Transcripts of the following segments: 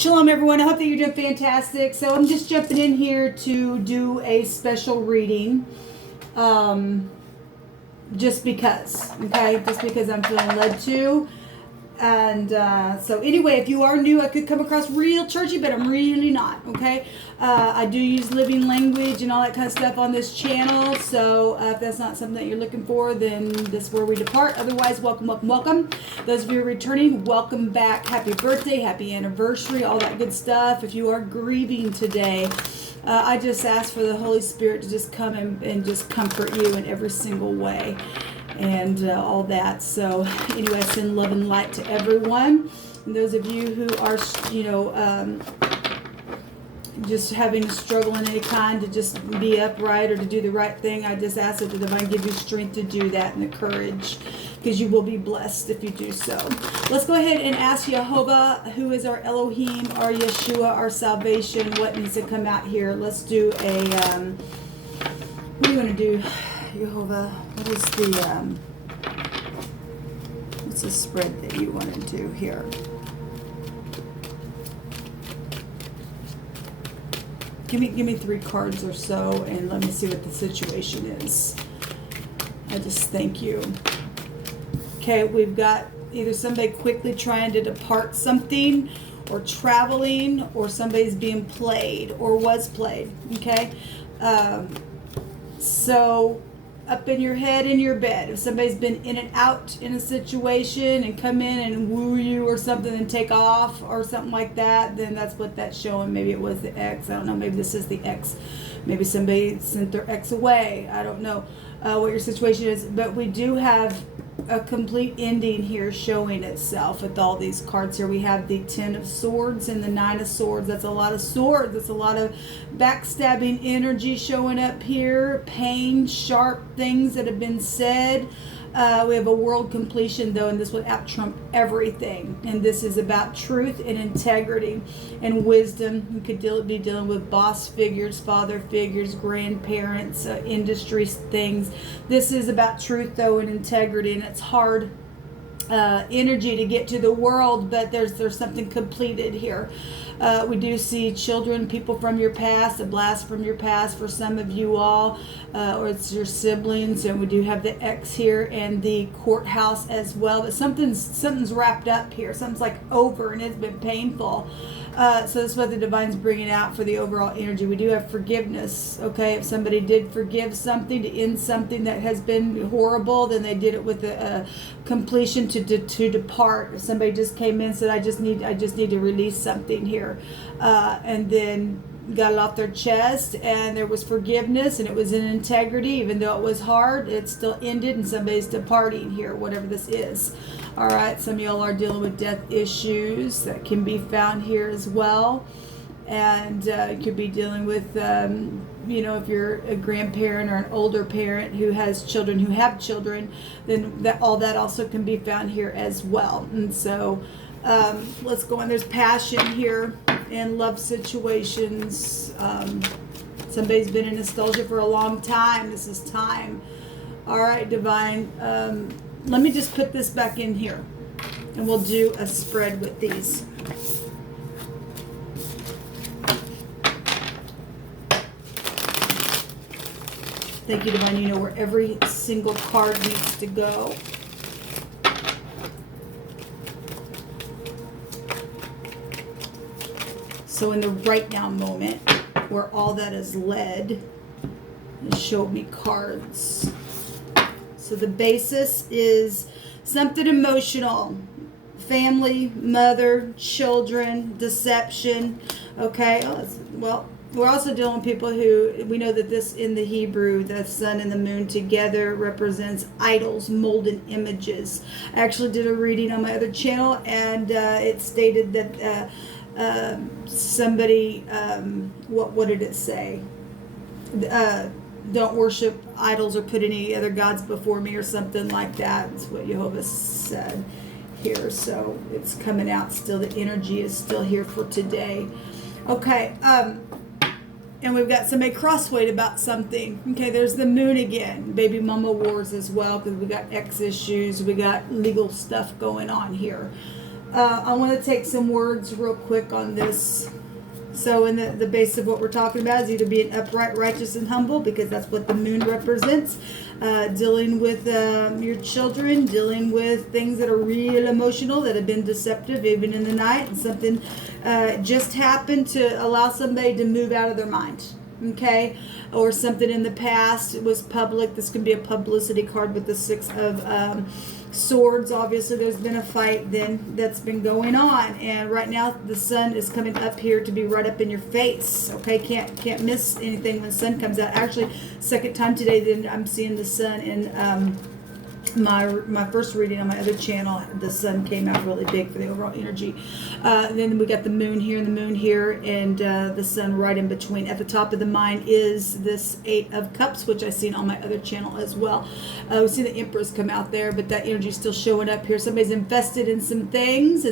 Shalom, everyone. I hope that you're doing fantastic. So I'm just jumping in here to do a special reading, just because, okay? Just because I'm feeling led to. And so anyway, if you are new, I could come across real churchy, but I'm really not, okay? I do use living language and all that kind of stuff on this channel. So if that's not something that you're looking for, then this is where we depart. Otherwise, welcome, welcome, welcome. Those of you who are returning, welcome back. Happy birthday, happy anniversary, all that good stuff. If you are grieving today, I just ask for the Holy Spirit to just come and just comfort you in every single way. And all that. So anyway, I send love and light to everyone. And those of you who are, just having a struggle in any kind to just be upright or to do the right thing, I just ask that the divine give you strength to do that and the courage, because you will be blessed if you do so. Let's go ahead and ask Jehovah, who is our Elohim, our Yeshua, our salvation, what needs to come out here. Let's do a, what do you want to do, Jehovah? What is the, what's the spread that you want to do here? Give me 3 cards or so, and let me see what the situation is. I just thank you. Okay, we've got either somebody quickly trying to depart something, or traveling, or somebody's being played, or was played, okay? So, up in your head, in your bed, if somebody's been in and out in a situation and come in and woo you or something and take off or something like that, then that's what that's showing. Maybe it was the ex. I don't know. Maybe this is the ex. Maybe somebody sent their ex away. I don't know what your situation is, but we do have a complete ending here showing itself with all these cards here. We have the 10 of Swords and the 9 of Swords. That's a lot of swords. That's a lot of backstabbing energy showing up here. Pain, sharp things that have been said. We have a world completion, though, and this would out-trump everything. And this is about truth and integrity and wisdom. You could be dealing with boss figures, father figures, grandparents, industry things. This is about truth, though, and integrity, and it's hard energy to get to the world, but there's something completed here. We do see children, people from your past, a blast from your past for some of you all, or it's your siblings, and we do have the ex here and the courthouse as well. But something's wrapped up here. Something's like over, and it's been painful. So that's what the divine's bringing out for the overall energy. We do have forgiveness, okay? If somebody did forgive something to end something that has been horrible, then they did it with a completion to depart. If somebody just came in and said, I just need to release something here, and then got it off their chest, and there was forgiveness, and it was in integrity, even though it was hard, it still ended, and somebody's departing here, whatever this is. All right, some of y'all are dealing with death issues that can be found here as well, and you could be dealing with, if you're a grandparent or an older parent who has children who have children, then all that also can be found here as well. And so let's go on. There's passion here in love situations. Somebody's been in nostalgia for a long time. This is time. All right, divine. Let me just put this back in here, and we'll do a spread with these. Thank you, divine. You know where every single card needs to go. So in the right now moment, where all that is led, it showed me cards. So the basis is something emotional. Family, mother, children, deception. Okay, well, we're also dealing with people who, we know that this in the Hebrew, the sun and the moon together represents idols, molded images. I actually did a reading on my other channel, and it stated that somebody, what did it say? Don't worship idols or put any other gods before me or something like that. That's what Jehovah said here. So it's coming out still. The energy is still here for today. Okay. And we've got somebody crosswayed about something. Okay, there's the moon again. Baby mama wars as well, because we got ex issues. We got legal stuff going on here. I want to take some words real quick on this. So in the base of what we're talking about is either being upright, righteous, and humble, because that's what the moon represents. Dealing with your children, dealing with things that are real emotional, that have been deceptive, even in the night, and something just happened to allow somebody to move out of their mind. Okay, or something in the past, it was public. This can be a publicity card with the Six of Swords. Obviously there's been a fight then that's been going on, and right now the sun is coming up here to be right up in your face. Okay, can't miss anything when the sun comes out. Actually, second time today then I'm seeing the sun in my first reading on my other channel. The sun came out really big for the overall energy. Then we got the moon here and the moon here, and the sun right in between. At the top of the mind is this Eight of Cups, which I've seen on my other channel as well. We see the Empress come out there, but that energy is still showing up here. Somebody's invested in some things.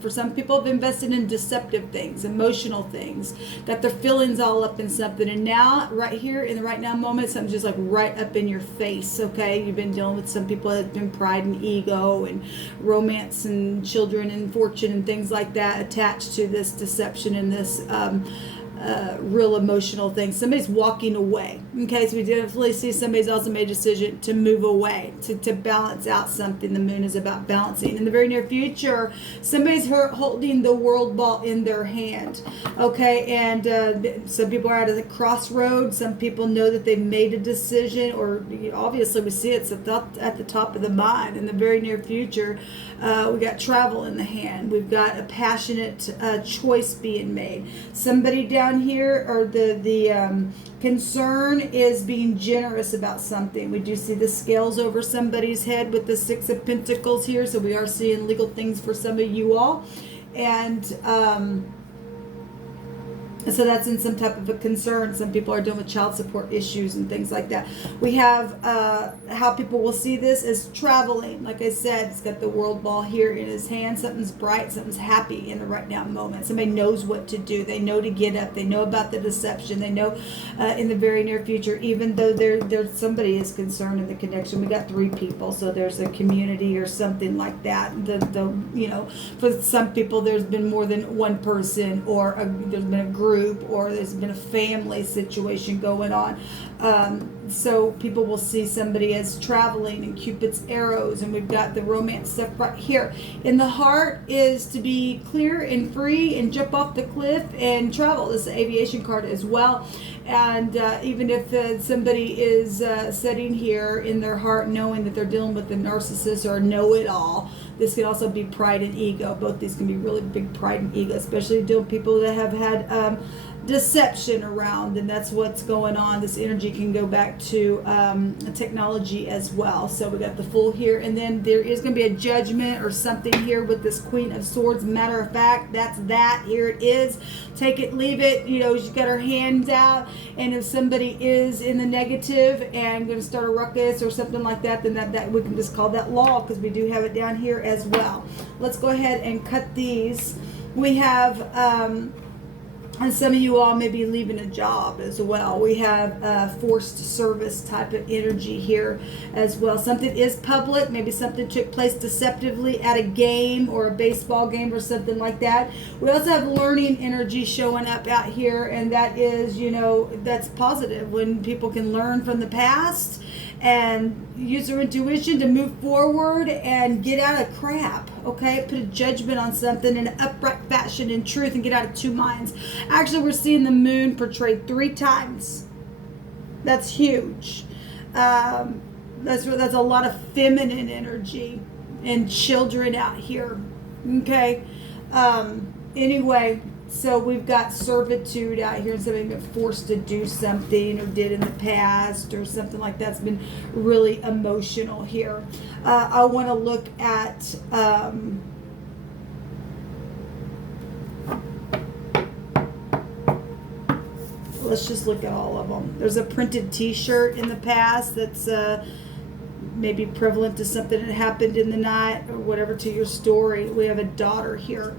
For some people, have invested in deceptive things, emotional things, got their feelings all up in something, and now right here in the right now moment, something's just like right up in your face. Okay, you've been dealing with some people that have been pride and ego and romance and children and fortune and things like that attached to this deception and this real emotional thing. Somebody's walking away. Okay, so we definitely see somebody's also made a decision to move away, to balance out something. The moon is about balancing. In the very near future, somebody's holding the world ball in their hand. Okay, and some people are at a crossroads. Some people know that they've made a decision, or obviously we see it's at the top of the mind. In the very near future, we got travel in the hand. We've got a passionate choice being made. Somebody down here, or the concern is being generous about something. We do see the scales over somebody's head with the Six of Pentacles here, so we are seeing legal things for some of you all, and so that's in some type of a concern. Some people are dealing with child support issues and things like that. We have how people will see this as traveling. Like I said, it's got the world ball here in his hand. Something's bright, something's happy in the right now moment. Somebody knows what to do. They know to get up. They know about the deception. They know in the very near future, even though there's somebody is concerned in the connection. We got 3 people, so there's a community or something like that. For some people, there's been more than one person, or there's been a group, or there's been a family situation going on. So people will see somebody as traveling, and Cupid's arrows, and we've got the romance stuff right here. In the heart is to be clear and free and jump off the cliff and travel. This is an aviation card as well. And even if somebody is sitting here in their heart knowing that they're dealing with a narcissist or a know-it-all, this could also be pride and ego. Both these can be really big pride and ego, especially dealing with people that have had deception around, and that's what's going on. This energy can go back to technology as well. So we got the Fool here, and then there is going to be a judgment or something here with this Queen of Swords. Matter of fact, that's that. Here it is. Take it, leave it. She's got her hands out, and if somebody is in the negative and going to start a ruckus or something like that, then that we can just call that law, because we do have it down here as well. Let's go ahead and cut these. We have and some of you all may be leaving a job as well. We have forced service type of energy here as well. Something is public. Maybe something took place deceptively at a game or a baseball game or something like that. We also have learning energy showing up out here, and that is, that's positive when people can learn from the past and use their intuition to move forward and get out of crap. Okay, put a judgment on something in an upright fashion and truth, and get out of 2 minds. Actually, we're seeing the moon portrayed 3 times. That's huge. That's a lot of feminine energy and children out here. Okay. Anyway, so we've got servitude out here, and somebody been forced to do something or did in the past or something like that's been really emotional here. I want to look at let's just look at all of them. There's a printed t-shirt in the past that's maybe prevalent to something that happened in the night or whatever to your story. We have a daughter here.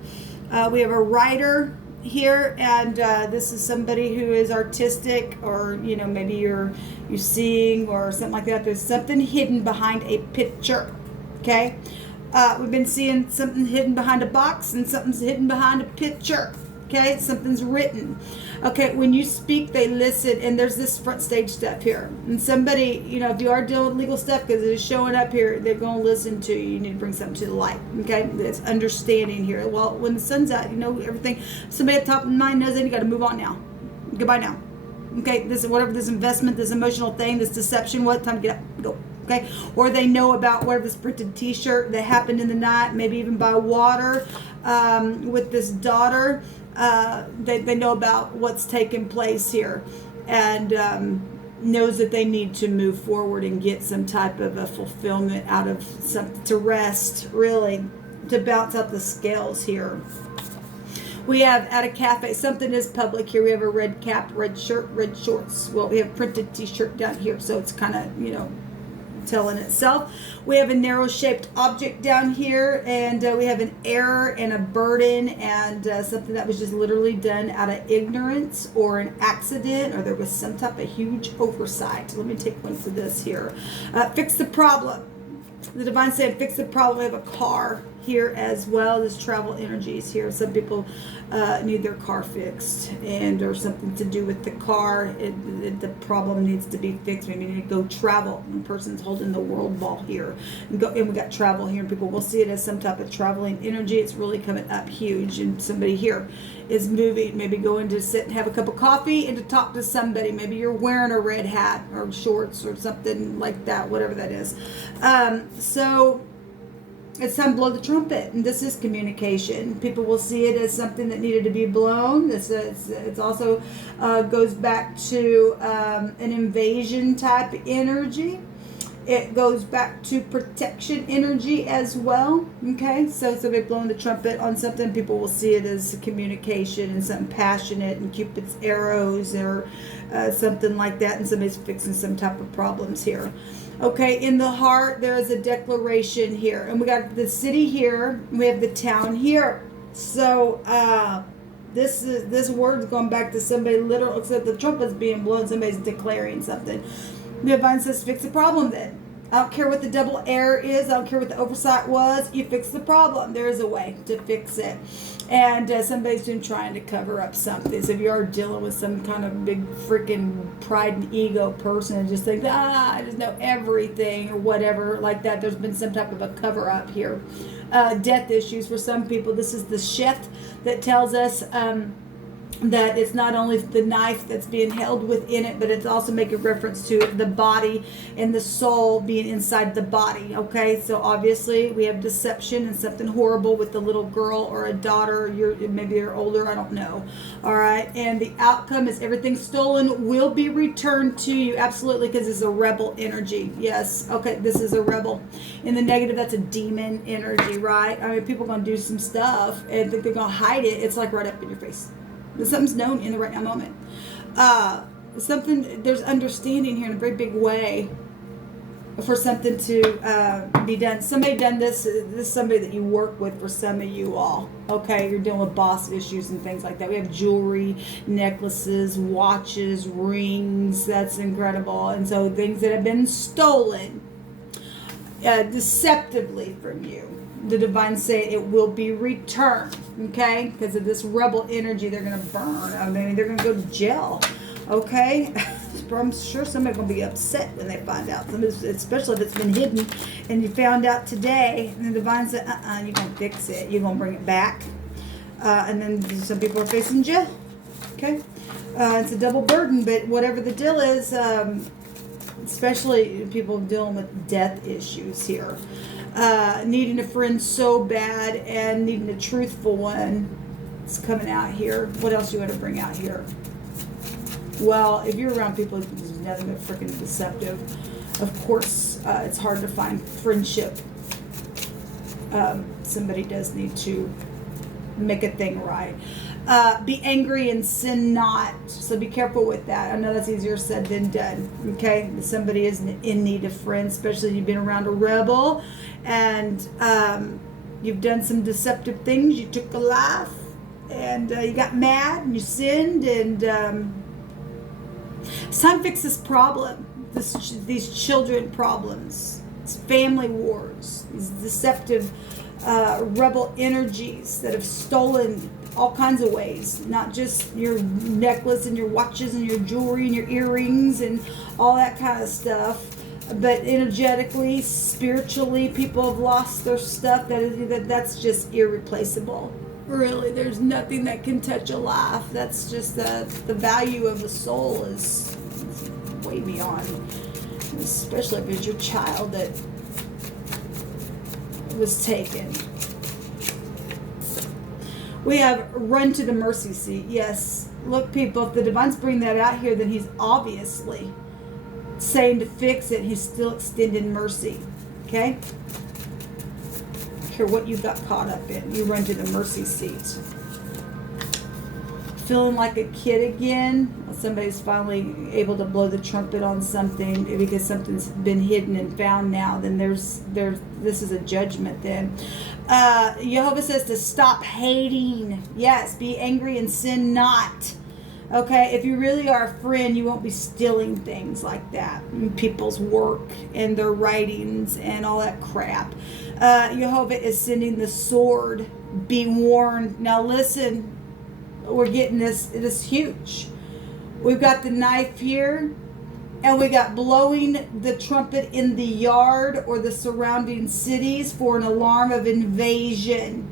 We have a writer here, and this is somebody who is artistic, or maybe you sing or something like that. There's something hidden behind a picture. Okay, We've been seeing something hidden behind a box and something's hidden behind a picture. Okay, something's written. Okay, when you speak, they listen, and there's this front stage stuff here. And somebody, you know, if you are dealing with legal stuff, because it is showing up here, they're going to listen to you. You need to bring something to the light. Okay, it's understanding here. Well, when the sun's out, you know everything. Somebody at the top of the mind knows that you got to move on now. Goodbye now. Okay, this whatever this investment, this emotional thing, this deception, what time to get up, go. Okay, or they know about whatever this printed T-shirt that happened in the night, maybe even by water with this daughter. They know about what's taking place here, and knows that they need to move forward and get some type of a fulfillment out of something, to rest, really, to bounce out the scales here. We have at a cafe, something is public here. We have a red cap, red shirt, red shorts. Well, we have printed T-shirt down here, so it's kind of, you know, telling itself. We have a narrow shaped object down here, and we have an error and a burden and something that was just literally done out of ignorance or an accident, or there was some type of huge oversight. Let me take one for this here. Fix the problem. The divine said fix the problem. We have a car here as well. There's travel energies here. Some people need their car fixed, and or something to do with the car. The problem needs to be fixed. Maybe you need to go travel. One person's holding the world ball here, and we got travel here. And people will see it as some type of traveling energy. It's really coming up huge, and somebody here is moving. Maybe going to sit and have a cup of coffee and to talk to somebody. Maybe you're wearing a red hat or shorts or something like that, whatever that is. So it's time to blow the trumpet, and this is communication. People will see it as something that needed to be blown. It's also goes back to an invasion type energy. It goes back to protection energy as well. Okay, so somebody blowing the trumpet on something, people will see it as communication and something passionate and Cupid's arrows or something like that, and somebody's fixing some type of problems here. Okay, in the heart, there is a declaration here. And we got the city here. And we have the town here. So this word's going back to somebody literal, except the trumpet's being blown. Somebody's declaring something. The divine says, fix the problem then. I don't care what the double error is. I don't care what the oversight was. You fix the problem. There is a way to fix it. And somebody's been trying to cover up something. So if you are dealing with some kind of big freaking pride and ego person and just think, I just know everything or whatever like that, there's been some type of a cover up here. Death issues for some people. This is the shift that tells us that it's not only the knife that's being held within it, but it's also making reference to the body and the soul being inside the body. Okay, so obviously we have deception and something horrible with the little girl or a daughter. Maybe you're older, I don't know. All right, and the outcome is everything stolen will be returned to you. Absolutely, because it's a rebel energy. Yes, okay, this is a rebel. In the negative, that's a demon energy, right? I mean, people are going to do some stuff and think they're going to hide it. It's like right up in your face. Something's known in the right now moment. There's understanding here in a very big way for something to be done. Somebody done this. This is somebody that you work with for some of you all. Okay, you're dealing with boss issues and things like that. We have jewelry, necklaces, watches, rings. That's incredible. And so things that have been stolen deceptively from you. The divine say it will be returned, okay? Because of this rebel energy, they're going to burn. I mean, they're going to go to jail, okay? I'm sure somebody's going to be upset when they find out, especially if it's been hidden and you found out today. And the divine said, you're going to fix it. You're going to bring it back. And then some people are facing jail, okay? It's a double burden, but whatever the deal is, especially people dealing with death issues here. Needing a friend so bad and needing a truthful one is coming out here. What else you want to bring out here? Well, if you're around people who's nothing but freaking deceptive, of course, it's hard to find friendship. Somebody does need to make a thing right. Be angry and sin not. So be careful with that. I know that's easier said than done. Okay? Somebody is in need of friends, especially if you've been around a rebel and you've done some deceptive things. You took a life and you got mad and you sinned, and it's time to fix this problem. These children problems. It's family wars, these deceptive rebel energies that have stolen all kinds of ways, not just your necklace and your watches and your jewelry and your earrings and all that kind of stuff, but energetically, spiritually, people have lost their stuff. That's just irreplaceable. Really, there's nothing that can touch a life. That's just the value of a soul is way beyond, especially if it's your child that was taken. We have run to the mercy seat. Yes. Look, people, if the divine's bring that out here, then he's obviously saying to fix it. He's still extending mercy. Okay? I don't care what you got caught up in. You run to the mercy seat. Feeling like a kid again. Somebody's finally able to blow the trumpet on something because something's been hidden and found now. Then this is a judgment then. Jehovah says to stop hating. Yes, be angry and sin not. Okay, if you really are a friend, you won't be stealing things like that. People's work and their writings and all that crap. Jehovah is sending the sword. Be warned. Now listen, we're getting this huge. We've got the knife here, and we got blowing the trumpet in the yard or the surrounding cities for an alarm of invasion.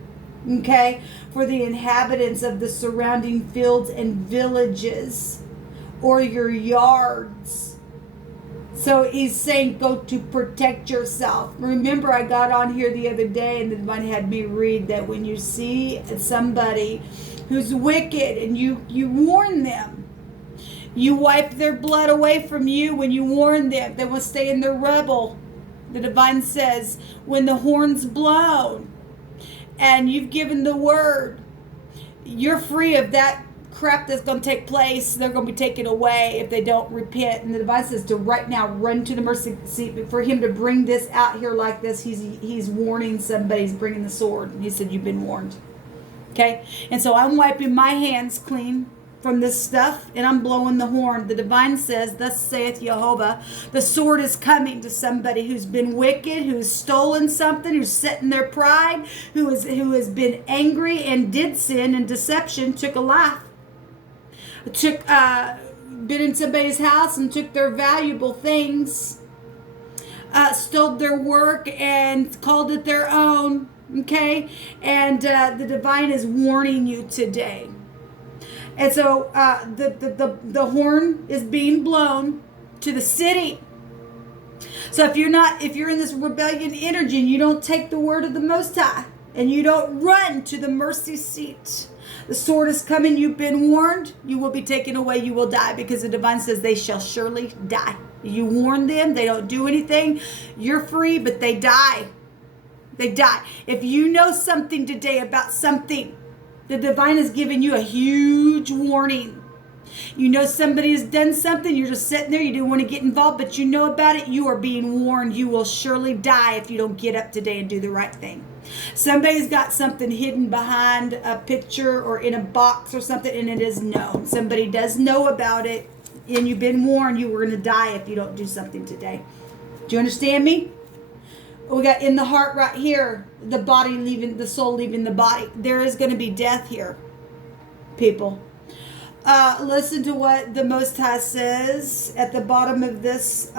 Okay? For the inhabitants of the surrounding fields and villages or your yards. So he's saying go to protect yourself. Remember, I got on here the other day and the divine had me read that when you see somebody who's wicked and you warn them, you wipe their blood away from you when you warn them. They will stay in their rebel. The divine says, when the horn's blown and you've given the word, you're free of that crap that's going to take place. They're going to be taken away if they don't repent. And the divine says to right now run to the mercy seat. For him to bring this out here like this, he's warning somebody. He's bringing the sword. And he said, you've been warned. Okay? And so I'm wiping my hands clean from this stuff, and I'm blowing the horn. The divine says, thus saith Jehovah, the sword is coming to somebody who's been wicked, who's stolen something, who's set in their pride, who has been angry and did sin and deception, took a life, been in somebody's house and took their valuable things, stole their work and called it their own. Okay, and the divine is warning you today. And so the horn is being blown to the city. So if you're in this rebellion energy and you don't take the word of the Most High and you don't run to the mercy seat, the sword is coming. You've been warned. You will be taken away. You will die, because the divine says they shall surely die. You warn them. They don't do anything. You're free, but they die. They die. If you know something today about something, the divine is giving you a huge warning. You know somebody has done something. You're just sitting there. You didn't want to get involved, but you know about it. You are being warned. You will surely die if you don't get up today and do the right thing. Somebody's got something hidden behind a picture or in a box or something, and it is known. Somebody does know about it, and you've been warned you were going to die if you don't do something today. Do you understand me? We got in the heart right here, the body leaving, the soul leaving the body. There is going to be death here, people. Listen to what the Most High says at the bottom of this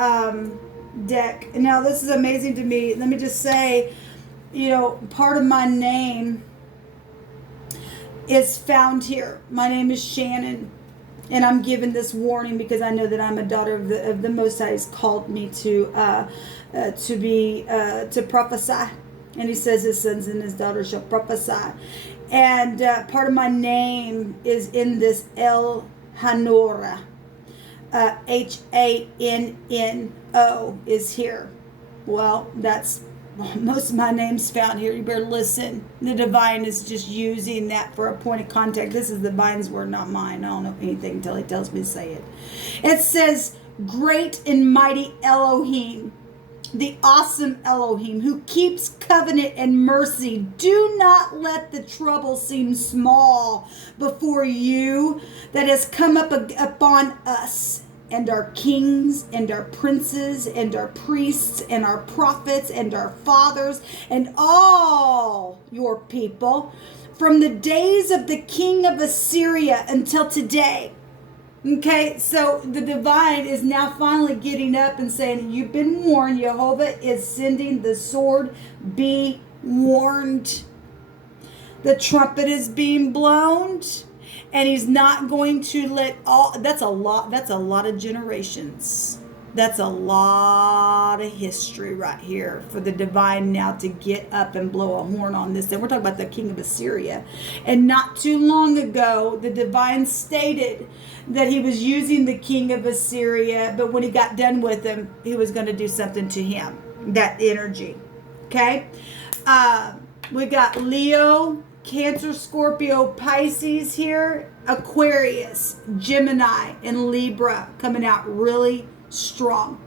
deck. Now, this is amazing to me. Let me just say, part of my name is found here. My name is Shannon, and I'm given this warning because I know that I'm a daughter of the Most High. He's called me to prophesy, and he says his sons and his daughters shall prophesy. And part of my name is in this El Hanora. Hanno is here. Well, that's most of my name's found here. You better listen. The divine is just using that for a point of contact. This is the divine's word, not mine. I don't know anything until he tells me to say it. It says, great and mighty Elohim, the awesome Elohim, who keeps covenant and mercy. Do not let the trouble seem small before you that has come upon us. and our kings and our princes and our priests and our prophets and our fathers and all your people from the days of the king of Assyria until today. Okay, so the divine is now finally getting up and saying, you've been warned. Jehovah is sending the sword. Be warned. The trumpet is being blown. And he's not going to let that's a lot of generations. That's a lot of history right here for the divine now to get up and blow a horn on this. And we're talking about the king of Assyria. And not too long ago, the divine stated that he was using the king of Assyria, but when he got done with him, he was going to do something to him. That energy. Okay? We got Leo, Cancer, Scorpio, Pisces here, Aquarius, Gemini, and Libra coming out really strong.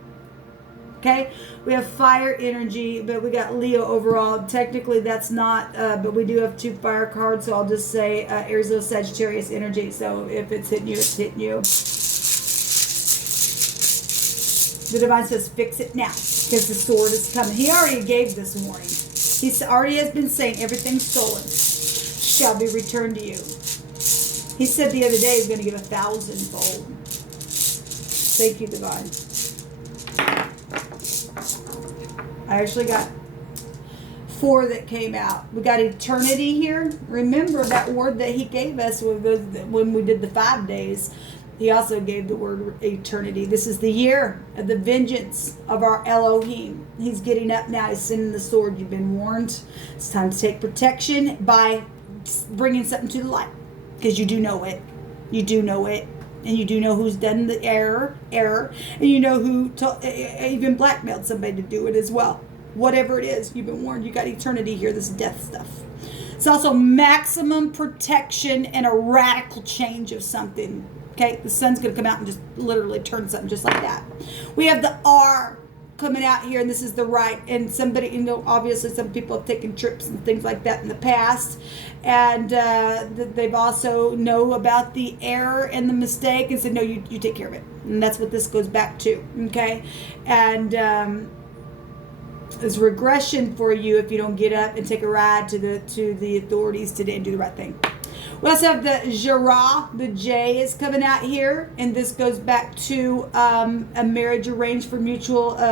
Okay, we have fire energy, but we got Leo overall. Technically, that's not, but we do have 2 fire cards, so I'll just say Aries, Leo, Sagittarius energy. So if it's hitting you, it's hitting you. The divine says, fix it now, because the sword is coming. He already gave this warning. He already has been saying everything stolen shall be returned to you. He said the other day he's going to give 1,000-fold. Thank you, divine. I actually got 4 that came out. We got eternity here. Remember that word that he gave us when we did the 5 days. He also gave the word eternity. This is the year of the vengeance of our Elohim. He's getting up now. He's sending the sword. You've been warned. It's time to take protection by bringing something to the light. Because you do know it. You do know it. And you do know who's done the error. And you know who even blackmailed somebody to do it as well. Whatever it is, you've been warned. You got eternity here. This death stuff. It's also maximum protection and a radical change of something. Okay, the sun's going to come out and just literally turn something just like that. We have the R coming out here, and this is the right. And somebody, obviously some people have taken trips and things like that in the past. And they've also know about the error and the mistake and said, no, you take care of it. And that's what this goes back to, okay? And there's regression for you if you don't get up and take a ride to the authorities today and do the right thing. We also have the Jara, the J is coming out here, and this goes back to a marriage arranged for mutual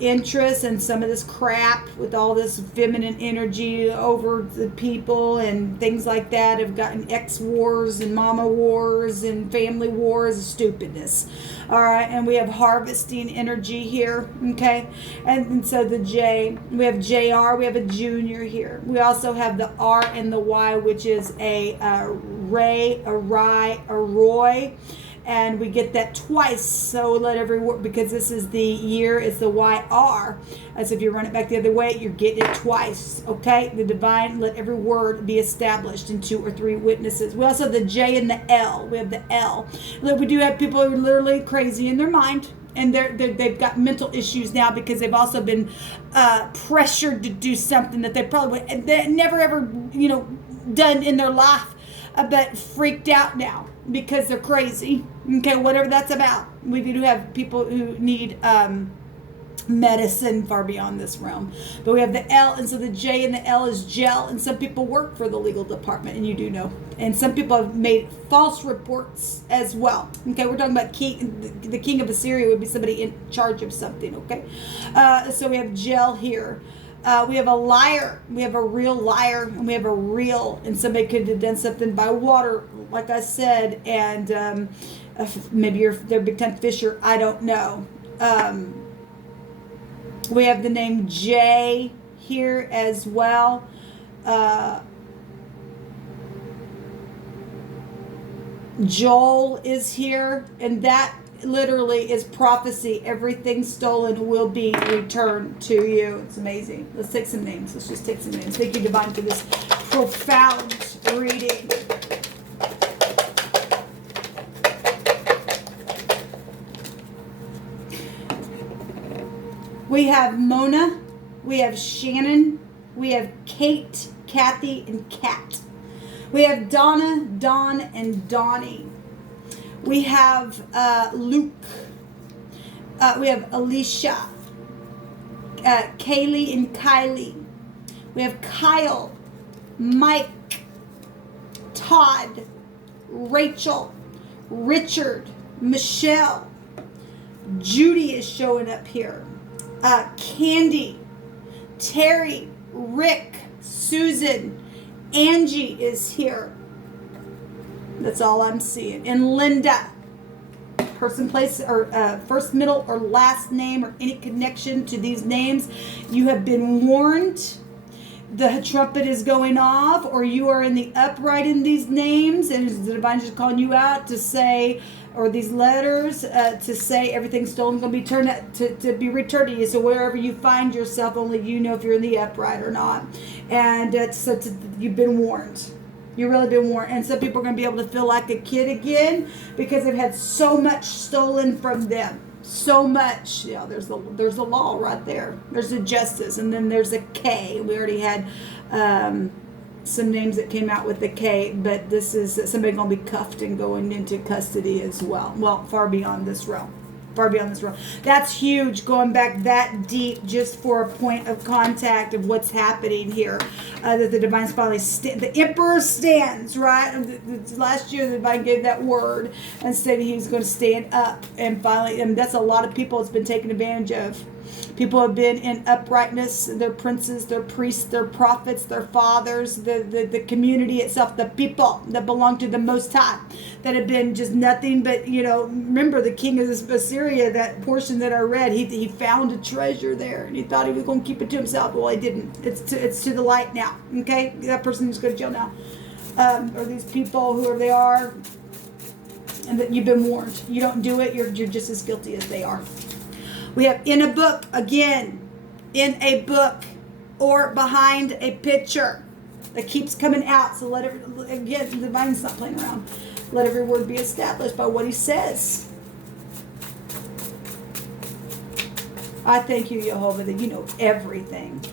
interest, and some of this crap with all this feminine energy over the people and things like that have gotten ex wars and mama wars and family wars, stupidness. All right, and we have harvesting energy here, okay? And so the J, we have JR, we have a junior here. We also have the R and the Y, which is a Ray, a Rye, a Roy. And we get that twice, so let every word, because this is the year, it's the YR. As if you run it back the other way, you're getting it twice, okay? The divine, let every word be established in 2 or 3 witnesses. We also have the J and the L. We have the L. We do have people who are literally crazy in their mind, and they've got mental issues now because they've also been pressured to do something that they never ever, done in their life, but freaked out now because they're crazy. Okay, whatever that's about. We do have people who need medicine far beyond this realm. But we have the L, and so the J and the L is gel, and some people work for the legal department, and you do know. And some people have made false reports as well. Okay, we're talking about the king of Assyria would be somebody in charge of something, okay? So we have gel here. We have a liar, we have a real liar, and we have a real, and somebody could have done something by water, like I said, and maybe they're a big time fisher, I don't know. We have the name Jay here as well. Joel is here, and that literally is prophecy. Everything stolen will be returned to you. It's amazing. Let's take some names. Let's just take some names. Thank you, Divine, for this profound reading. We have Mona, we have Shannon, we have Kate, Kathy, and Kat. We have Donna, Dawn, and Donnie. We have Luke. We have Alicia. Kaylee and Kylie. We have Kyle. Mike. Todd. Rachel. Richard. Michelle. Judy is showing up here. Candy. Terry. Rick. Susan. Angie is here. That's all I'm seeing. And Linda. Person, place, or first, middle, or last name, or any connection to these names. You have been warned. The trumpet is going off, or you are in the upright in these names, and the divine just calling you out to say, or these letters to say everything stolen is going to be turned to be returned to you. So wherever you find yourself, only you know if you're in the upright or not. And you've been warned. You've really been warned. And some people are going to be able to feel like a kid again because they've had so much stolen from them. So much. Yeah, there's the law right there. There's the justice. And then there's a K. We already had some names that came out with the K. But this is somebody going to be cuffed and going into custody as well. Well, far beyond this realm. Far beyond this realm. That's huge, going back that deep just for a point of contact of what's happening here. That the divine's finally, the emperor stands, right? Last year the divine gave that word and said he was going to stand up. And finally, and that's a lot of people it's been taken advantage of. People have been in uprightness. They're princes, they're priests, they're prophets, they're fathers, the community itself, the people that belong to the Most High, that have been just nothing but, remember the king of Assyria, that portion that I read, he found a treasure there, and he thought he was going to keep it to himself. Well, he didn't. It's to the light now, okay? That person is going to jail now. Or these people, whoever they are, and that you've been warned. You don't do it, you're just as guilty as they are. We have in a book, again, in a book, or behind a picture that keeps coming out. So again, the divine's not playing around. Let every word be established by what he says. I thank you, Jehovah, that you know everything.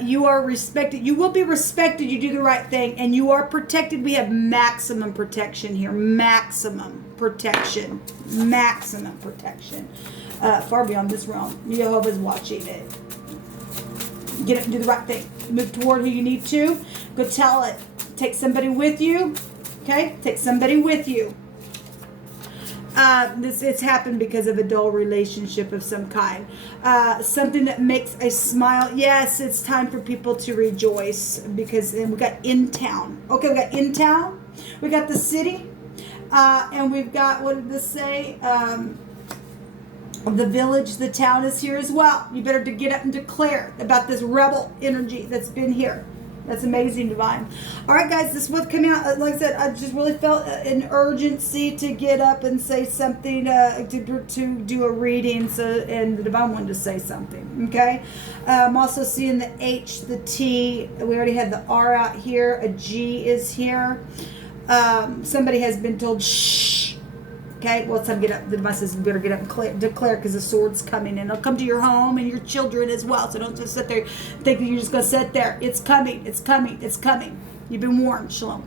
You are respected. You will be respected. You do the right thing. And you are protected. We have maximum protection here. Maximum protection. Maximum protection. Far beyond this realm. Jehovah's watching it. Get up and do the right thing. Move toward who you need to. Go tell it. Take somebody with you. Okay? Take somebody with you. It's happened because of a dull relationship of some kind. Something that makes a smile. Yes, it's time for people to rejoice because we got in town. Okay, we got in town. We got the city. And we've got, what did this say? The village, the town is here as well. You better to get up and declare about this rebel energy that's been here. That's amazing, divine. All right, guys, this would come out. Like I said, I just really felt an urgency to get up and say something, to do a reading. And the divine wanted to say something. Okay. I'm also seeing the H, the T. We already had the R out here. A G is here. Somebody has been told shh. Okay, well, it's time to get up. The divine says you better get up and declare because the sword's coming, and it'll come to your home and your children as well. So don't just sit there think that you're just going to sit there. It's coming. It's coming. It's coming. You've been warned. Shalom.